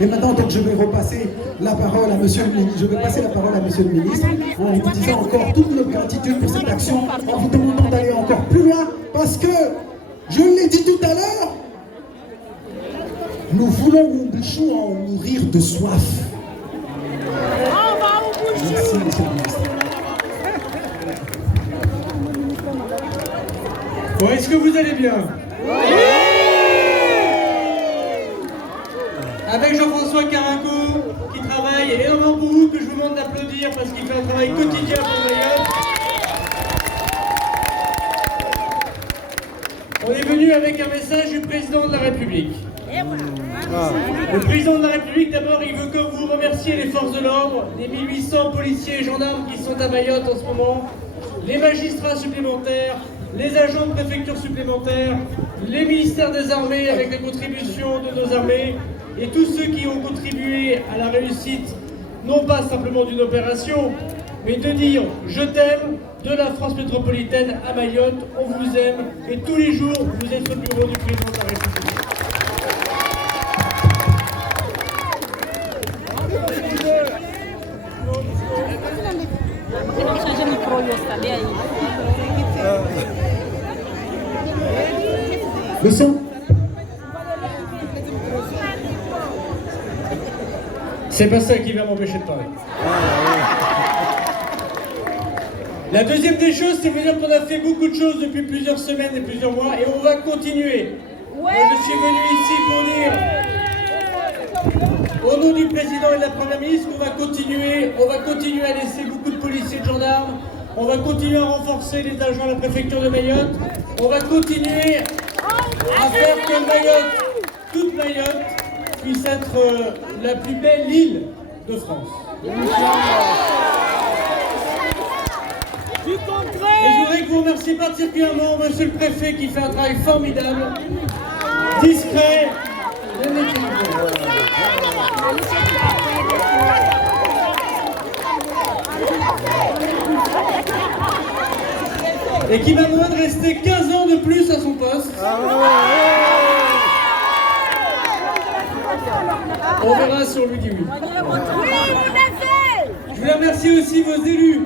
Et maintenant, donc, je vais repasser la parole à monsieur le ministre. Je vais passer la parole à monsieur le ministre en vous disant encore toute notre gratitude pour cette action, en vous demandant d'aller encore plus loin, parce que, je l'ai dit tout à l'heure, nous voulons Mobutu en mourir de soif. Merci, monsieur le ministre. Bon, est-ce que vous allez bien? Avec Jean-François Carinco, qui travaille énormément pour vous, que je vous demande d'applaudir parce qu'il fait un travail quotidien pour Mayotte. On est venu avec un message du président de la République. Le président de la République, d'abord, il veut que vous remerciez les forces de l'ordre, les 1800 policiers et gendarmes qui sont à Mayotte en ce moment, les magistrats supplémentaires, les agents de préfecture supplémentaires, les ministères des armées avec les contributions de nos armées et tous ceux qui ont contribué à la réussite, non pas simplement d'une opération, mais de dire « Je t'aime » de la France métropolitaine à Mayotte, on vous aime et tous les jours vous êtes au bureau du président de la République. Le son. C'est pas ça qui va m'empêcher de parler. La deuxième des choses, c'est de dire qu'on a fait beaucoup de choses depuis plusieurs semaines et plusieurs mois et on va continuer. Moi, je suis venu ici pour dire, au nom du président et de la première ministre, qu'on va continuer à laisser beaucoup de policiers et de gendarmes, on va continuer à renforcer les agents de la préfecture de Mayotte, on va continuer à faire que Mayotte, toute Mayotte, puisse être la plus belle île de France. Et je voudrais que vous remerciez particulièrement monsieur le préfet qui fait un travail formidable, discret, bien équilibré. Et qui m'a demandé de rester 15 ans de plus à son poste. On verra si on lui dit oui. Je voulais remercier aussi vos élus.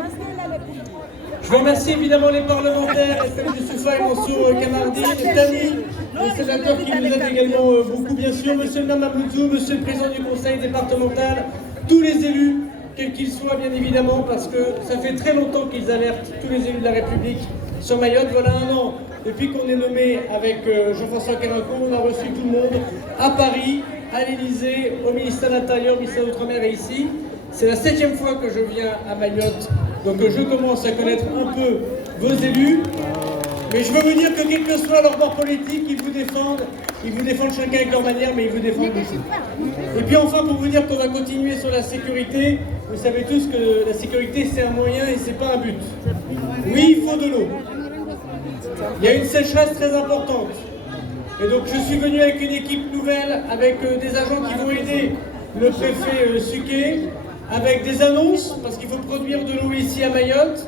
Je veux remercier évidemment les parlementaires, Youssoufa et Mansour Kamardine, Tani, les sénateurs qui nous aident également beaucoup bien sûr, monsieur le maire Mamoudzou, monsieur le président du conseil départemental, tous les élus, quels qu'ils soient bien évidemment, parce que ça fait très longtemps qu'ils alertent tous les élus de la République sur Mayotte. Voilà un an depuis qu'on est nommé avec Jean-François Carinco, on a reçu tout le monde à Paris, à l'Élysée, au ministère de l'Intérieur, au ministère de l'Outre-mer et ici. C'est la 7e fois que je viens à Mayotte, donc je commence à connaître un peu vos élus. Mais je veux vous dire que quel que soit leur bord politique, ils vous défendent chacun avec leur manière, mais ils vous défendent aussi. Et puis enfin, pour vous dire qu'on va continuer sur la sécurité, vous savez tous que la sécurité c'est un moyen et c'est pas un but. Oui, il faut de l'eau. Il y a une sécheresse très importante. Et donc je suis venu avec une équipe nouvelle, avec des agents qui vont aider le préfet Suquet, avec des annonces, parce qu'il faut produire de l'eau ici à Mayotte,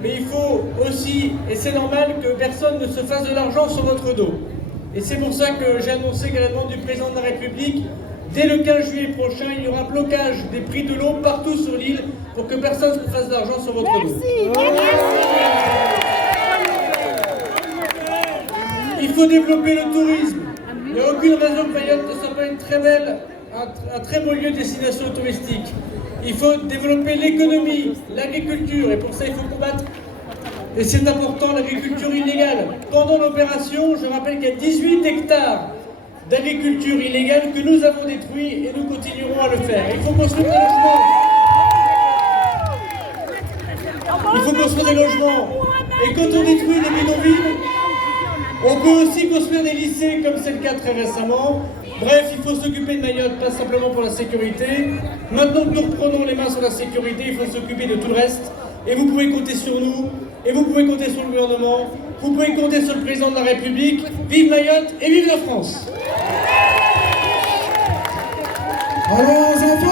mais il faut aussi, et c'est normal, que personne ne se fasse de l'argent sur votre dos. Et c'est pour ça que j'ai annoncé qu'à la demande du président de la République, dès le 15 juillet prochain, il y aura blocage des prix de l'eau partout sur l'île pour que personne ne se fasse de l'argent sur votre dos. Il faut développer le tourisme. Il n'y a aucune raison que Mayotte ne soit pas un très beau lieu de destination touristique. Il faut développer l'économie, l'agriculture, et pour ça il faut combattre, et c'est important, l'agriculture illégale. Pendant l'opération, je rappelle qu'il y a 18 hectares d'agriculture illégale que nous avons détruits et nous continuerons à le faire. Il faut construire des logements. Il faut construire des logements. Et quand on détruit des bidonvilles, on peut aussi construire des lycées, comme c'est le cas très récemment. Bref, il faut s'occuper de Mayotte, pas simplement pour la sécurité. Maintenant que nous reprenons les mains sur la sécurité, il faut s'occuper de tout le reste. Et vous pouvez compter sur nous, et vous pouvez compter sur le gouvernement, vous pouvez compter sur le président de la République. Vive Mayotte et vive la France! Allons, enfants!